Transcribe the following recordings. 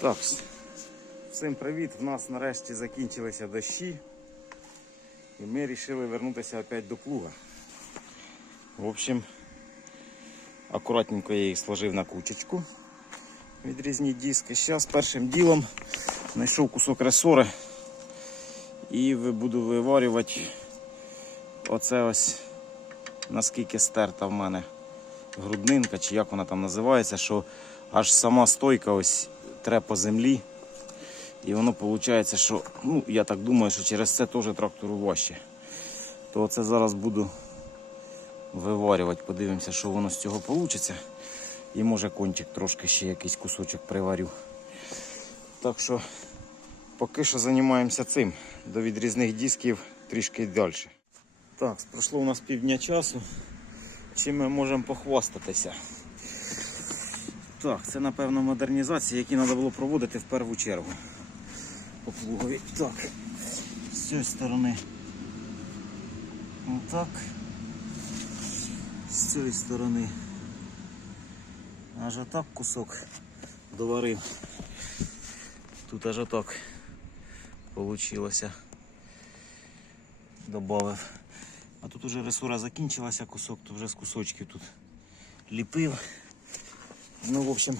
Так, всім привіт! В нас нарешті закінчилися дощі. І ми вирішили вернутися опять до плуга. В общем, акуратненько я їх сложив на кучечку. Відрізні диски. Зараз першим ділом знайшов кусок ресори і буду виварювати оце ось наскільки стерта в мене груднинка, чи як вона там називається, що аж сама стойка ось тре по землі. І воно виходить, що, ну, я так думаю, що через це теж трактору важче. То це зараз буду виварювати, подивимося, що воно з цього вийде. І може кончик трошки ще якийсь кусочок приварю. Так що поки що займаємося цим. До відрізних дисків трішки далі. Так, пройшло у нас півдня часу. Чим ми можемо похвастатися? Так, це напевно модернізації, які треба було проводити в першу чергу. По плугові. Так, з цієї сторони. Отак. З цієї сторони. Аж отак кусок доварив. Тут аж отак получилося. Добавив. А тут уже ресура закінчилася, кусок, то вже з кусочків тут ліпив. Ну, в общем,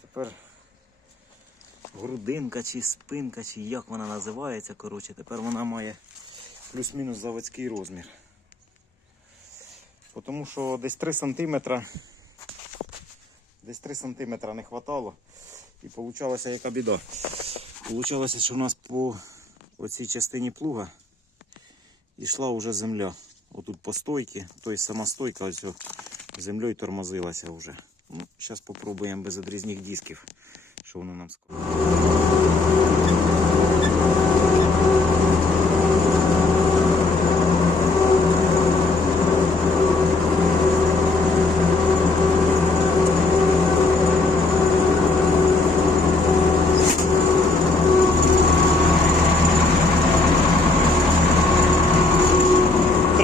тепер грудинка чи спинка, чи як вона називається, коротше, тепер вона має плюс-мінус заводський розмір. Тому що десь 3 см, десь 3 см не хватало. І получалася яка біда. Получалося, що в нас по оцій частині плуга йшла вже земля. Отут по стойці, тобто сама стойка ось землею тормозилася вже. Ну, зараз спробуємо без одрізних дисків, що воно нам скаже.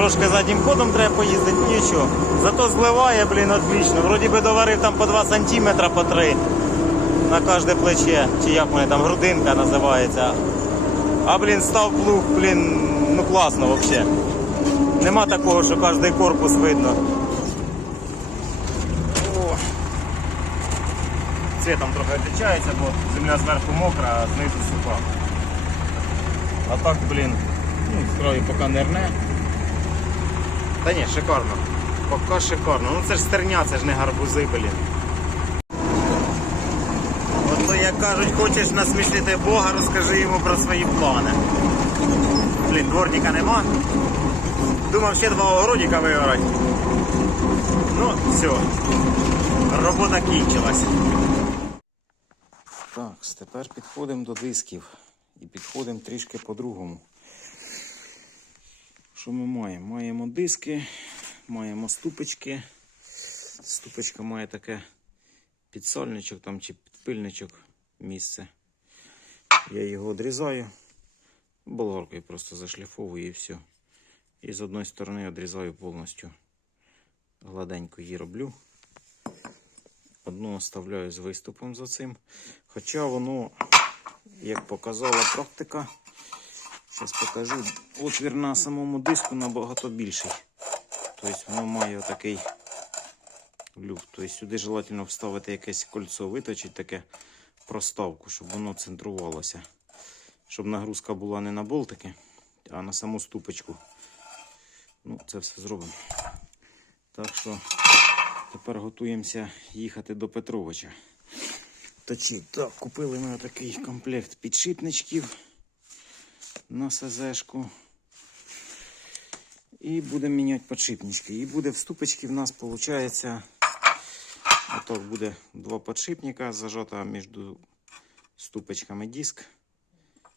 Трошки заднім ходом треба поїздити, нічого. Зато зливає, блін, отлично. Вроді би доварив там по 2 см по 3 на кожне плече, чи як вони там грудинка називається. А блін, став плуг, блін, ну класно взагалі. Нема такого, що кожний корпус видно. О. Цвітом трохи відрізняється, бо земля зверху мокра, а знизу суха. А так, блін, ну, строю поки не рне. Та ні, шикарно. Поки шикарно. Ну це ж стерня, це ж не гарбузи, блін. Ото як кажуть, хочеш насмішити Бога, розкажи йому про свої плани. Блін, дворника нема. Думав ще два огородика вигорати. Ну, все. Робота кінчилась. Так, тепер підходимо до дисків. І підходимо трішки по-другому. Що ми маємо? Маємо диски, маємо ступочки. Ступочка має таке підсольничок там чи підпильничок місце. Я його відрізаю, болгаркою просто зашліфовую і все. І з одної сторони відрізаю повністю. Гладенько її роблю. Одну оставляю з виступом за цим. Хоча воно, як показала практика, Зараз покажу. Отвір на самому диску набагато більший. Тобто воно має такий люфт. Тобто сюди желательно вставити якесь кольцо, виточити таке проставку, щоб воно центрувалося. Щоб нагрузка була не на болтики, а на саму ступочку. Ну, це все зробимо. Так що тепер готуємося їхати до Петровича. Точить. Так, купили ми такий комплект підшипничків на СЗшку. І будемо міняти подшипнички. І буде в ступочці в нас виходить. Отак буде два подшипника, зажата між ступочками диск,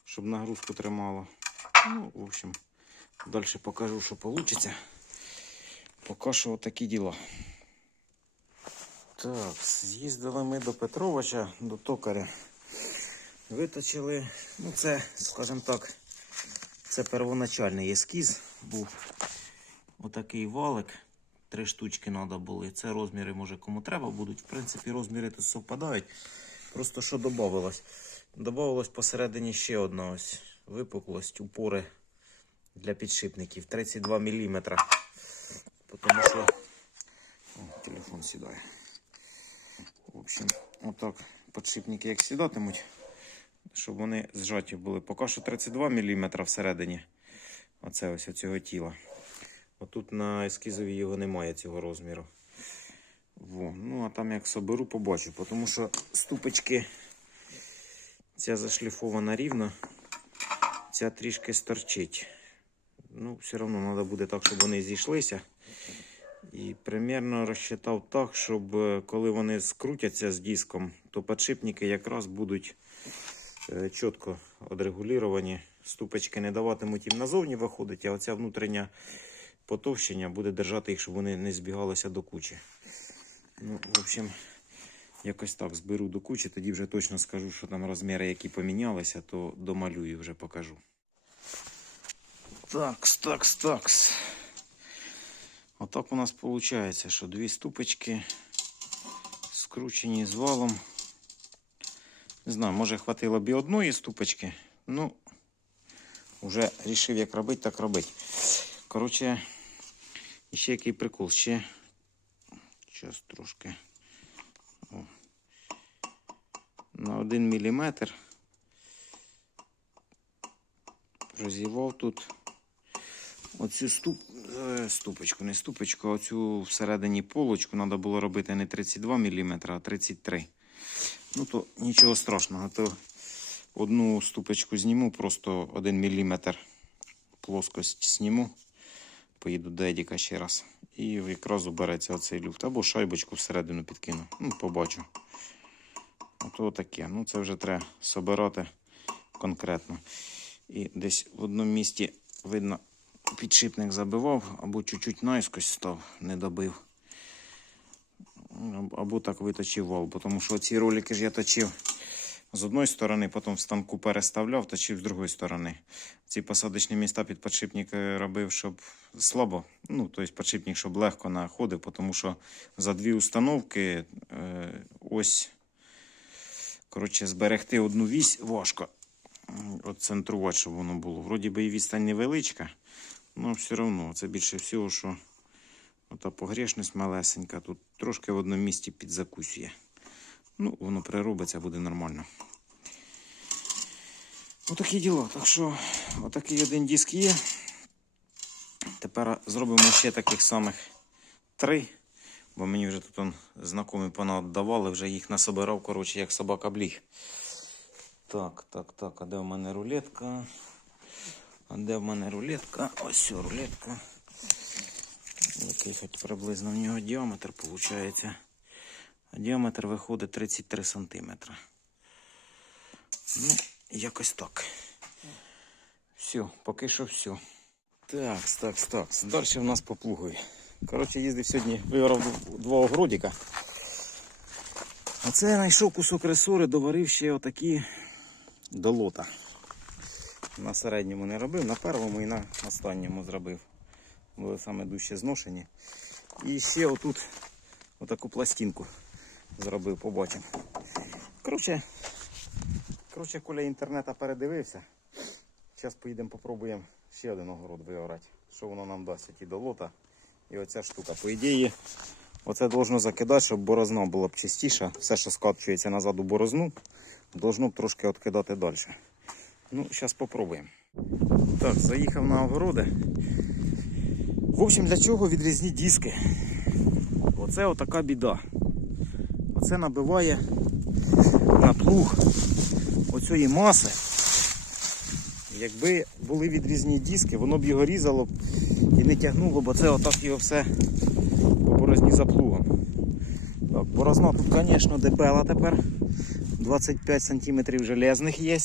щоб нагрузку тримало. Ну, в общем, далі покажу, що вийде. Поки що такі діла. Так, з'їздили ми до Петровича, до токаря. Виточили, ну це, скажімо так, це первоначальний ескіз був. Отакий валик. Три штучки треба були. Це розміри, може, кому треба будуть. В принципі, розміри тут совпадають. Просто що додавалось? Додавалось посередині ще одна ось випуклость, упори для підшипників 32 мм. Тому що. О, телефон сідає. В общем, отак підшипники як сідатимуть, щоб вони зжаті були. Поки що 32 мм всередині. Оце ось оцього тіла. Отут на ескізові його немає цього розміру. Во. Ну, а там як соберу, побачу, тому що ступочки ця зашліфована рівно, ця трішки сторчить. Ну, все одно треба буде так, щоб вони зійшлися. І примерно розчитав так, щоб е, коли вони скрутяться з диском, то підшипники якраз будуть чітко одрегуліровані. Ступочки не даватимуть їм назовні виходити, а оця внутрішня потовщення буде держати їх, щоб вони не збігалися до кучі. Ну, в общем, якось так зберу до кучі, тоді вже точно скажу, що там розміри, які помінялися, то домалюю вже покажу. Такс, такс, такс. Отак у нас виходить, що дві ступочки скручені з валом. Не знаю, може хватило б і одної ступочки. Ну, вже рішив, як робити, так робити. Коротше, ще який прикол. Ще Зараз трошки. О. На 1 мм розівав тут оцю ступ... е, ступочку, не ступочку, а оцю всередині полочку треба було робити не 32 мм, а 33 Ну то нічого страшного, то одну ступочку зніму, просто 1 мм плоскость зніму. Поїду до Едіка ще раз. І якраз убереться оцей люфт. Або шайбочку всередину підкину. Ну, побачу. Ото таке. Ну, це вже треба собирати конкретно. І десь в одному місці, видно, підшипник забивав, або чуть-чуть наискось став, не добив. Або так виточив вал. Тому що ці ролики ж я точив з одної сторони, потім в станку переставляв, точив з другої сторони. Ці посадочні міста під підшипник е, робив, щоб слабо, ну, тобто підшипник, щоб легко находив, тому що за дві установки е, ось, коротше, зберегти одну вісь важко. От центрувати, щоб воно було. Вроді би і відстань невеличка, але все одно це більше всього, що ота погрешність малесенька, тут трошки в одному місці підзакусює. Ну, воно приробиться, буде нормально. Отакі діла. Так що, отакий один диск є. Тепер зробимо ще таких самих три. Бо мені вже тут он, знайомі понадавали, вже їх насобирав, коротше, як собака бліг. Так, так, так, а де в мене рулетка? А де в мене рулетка? Ось рулетка. Який хоч приблизно в нього діаметр виходить. А діаметр виходить 33 см. Ну, якось так. Все, поки що все. Так, так, так. Далі в нас по плугові. Коротше, їздив сьогодні, виграв два огородика. А це я знайшов кусок ресори, доварив ще отакі до лота. На середньому не робив, на першому і на останньому зробив. Були саме дужче зношені. І ще отут отаку пластинку зробив, побачимо. Коротше, коротше, коля інтернета передивився. Зараз поїдемо, попробуємо ще один огород виорати. Що воно нам дасть, ті долота. І оця штука. По ідеї, оце должно закидати, щоб борозна була б чистіша. Все, що скачується назад у борозну, должно б трошки відкидати далі. Ну, зараз попробуємо. Так, заїхав на огороди. В общем, для чого відрізні диски? Оце отака біда. Оце набиває на плуг оцієї маси. Якби були відрізні диски, воно б його різало і не тягнуло, бо це отак його все по борозні за плугом. Так, борозна тут, звісно, дебела тепер. 25 см железних є.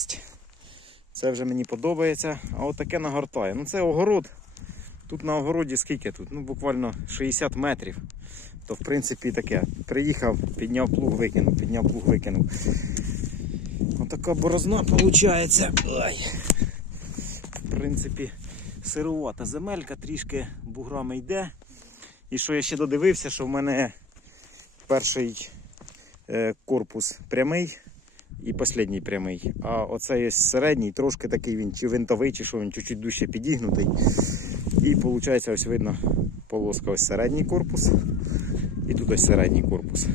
Це вже мені подобається. А от таке нагортає. Ну це огород. Тут на огороді скільки тут? Ну буквально 60 метрів. То в принципі таке. Приїхав, підняв плуг, викинув, підняв плуг, викинув. Отака борозна виходить. Ай. В принципі, сирувата земелька, трішки буграми йде. І що я ще додивився, що в мене перший е, корпус прямий, і останній прямий. А оцей є середній, трошки такий він чи винтовий, чи що він чуть-чуть дужче підігнутий. І виходить, ось видно полоска ось середній корпус. І тут ось середній корпус.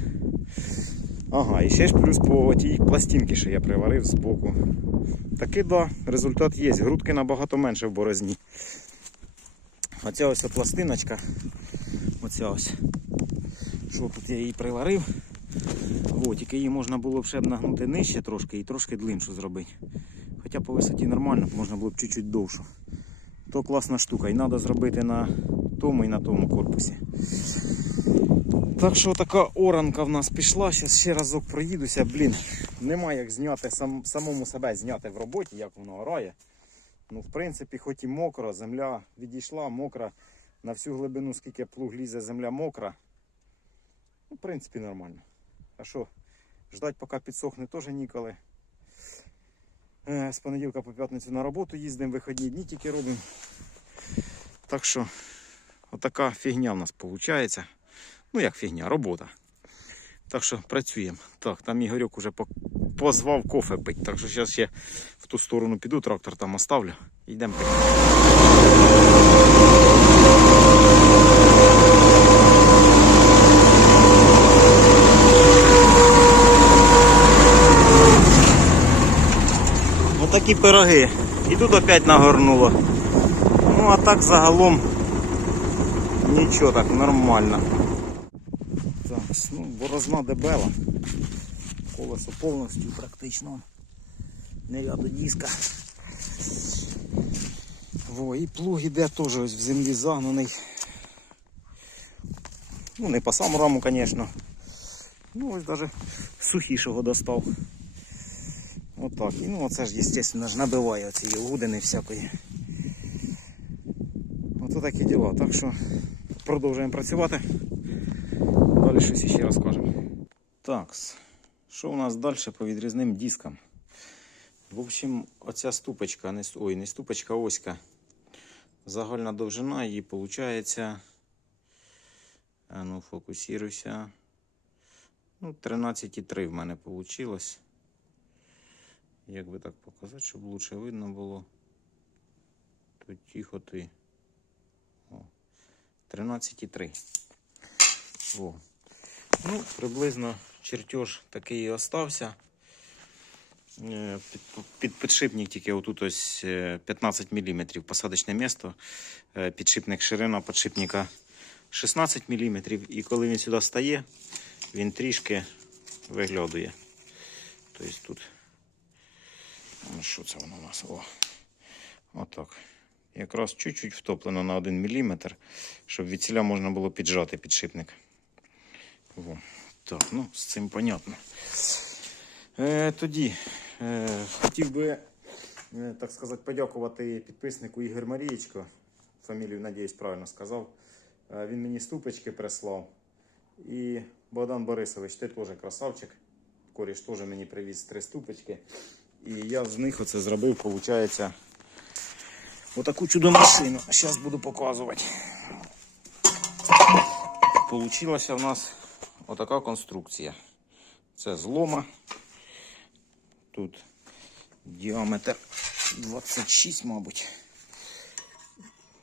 Ага, і ще ж плюс по тій пластинці, що я приварив з боку. Таки да, результат є. Грудки набагато менше в борозні. Оця ось пластиночка. Оця ось. Що тут я її приварив. О, тільки її можна було б ще б нагнути нижче трошки і трошки длиншу зробити. Хоча по висоті нормально, можна було б чуть-чуть довшу. То класна штука. І треба зробити на тому і на тому корпусі. Так що така оранка в нас пішла. Зараз ще разок проїдуся. Блін, нема як зняти сам, самому себе зняти в роботі, як воно орає. Ну, в принципі, хоч і мокро, земля відійшла, мокра. На всю глибину, скільки плуг лізе, земля мокра. Ну, в принципі, нормально. А що, ждать, поки підсохне, теж ніколи. Е, З понеділка по п'ятницю на роботу їздимо, вихідні дні тільки робимо. Так що, отака фігня в нас виходить. Ну, як фігня, робота. Так що працюємо. Так, там Ігорьок уже позвав кофе пить. Так що зараз ще в ту сторону піду, трактор там оставлю. Йдемо пити. Отакі пироги. І тут опять нагорнуло. Ну а так загалом нічого так нормально. Так, ну, борозна дебела. Колесо повністю практично. Не ряду диска. Во, і плуг іде теж ось в землі загнаний. Ну, не по саму раму, звісно. Ну, ось навіть сухішого достав. Отак. І ну оце ж, звісно, ж набиває цієї гудини всякої. Ото такі діла. Так що продовжуємо працювати. Далі щось ще розкажемо. Так, що у нас далі по відрізним дискам? В общем, оця ступочка, не, ой, не ступочка, оська. Загальна довжина її виходить. Ну, фокусируйся. Ну, 13,3 в мене вийшло. Як би так показати, щоб лучше видно було. Тут тихо ти. 13,3. О. Ну, приблизно чертеж такий і остався. Е, Під, під підшипник тільки отут ось е, 15 мм посадочне місто. Е, Підшипник ширина підшипника 16 мм. І коли він сюди стає, він трішки виглядує. Тобто тут. Ну, що це воно у нас? О. Отак. Якраз чуть-чуть втоплено на 1 мм, щоб від ціля можна було піджати підшипник. Во. Так, ну з цим понятно. Е, тоді е, хотів би, е, так сказати, подякувати підписнику Ігор Марієчко. Фамілію, надіюсь, правильно сказав. Е, він мені ступочки прислав. І Богдан Борисович, ти теж красавчик. Коріш теж мені привіз три ступочки. І я з них оце зробив, виходить, отаку чудо машину. Зараз буду показувати. Получилася в нас отака конструкція. Це злома. Тут діаметр 26, мабуть.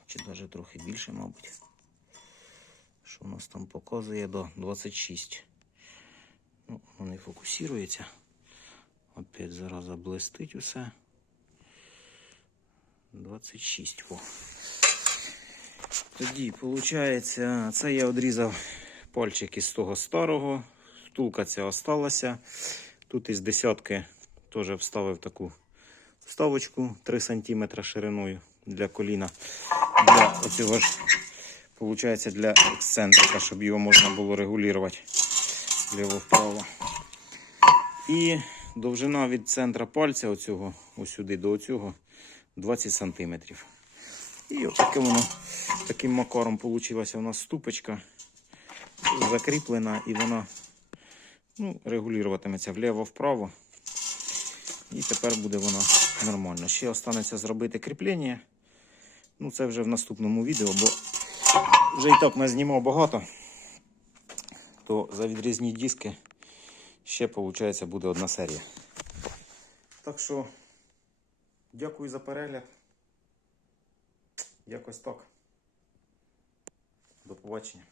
Чи навіть трохи більше, мабуть. Що у нас там показує до 26. Ну, не фокусується. Опять зараз блистить усе. 26. О. Тоді, виходить, це я відрізав пальчик із того старого. Втулка ця осталася. Тут із десятки теж вставив таку вставочку 3 см шириною для коліна. Для оцього ж, виходить, для ексцентрика, щоб його можна було регулювати вліво-вправо. І довжина від центра пальця оцього, ось сюди до оцього 20 см. І отаке воно таким макаром вийшла у нас ступочка закріплена і вона ну, регулюватиметься вліво-вправо. І тепер буде вона нормально. Ще останеться зробити кріплення. Ну, це вже в наступному відео, бо вже і так назнімав багато. То за відрізні диски ще, виходить, буде одна серія. Так що, дякую за перегляд. Якось так. До побачення.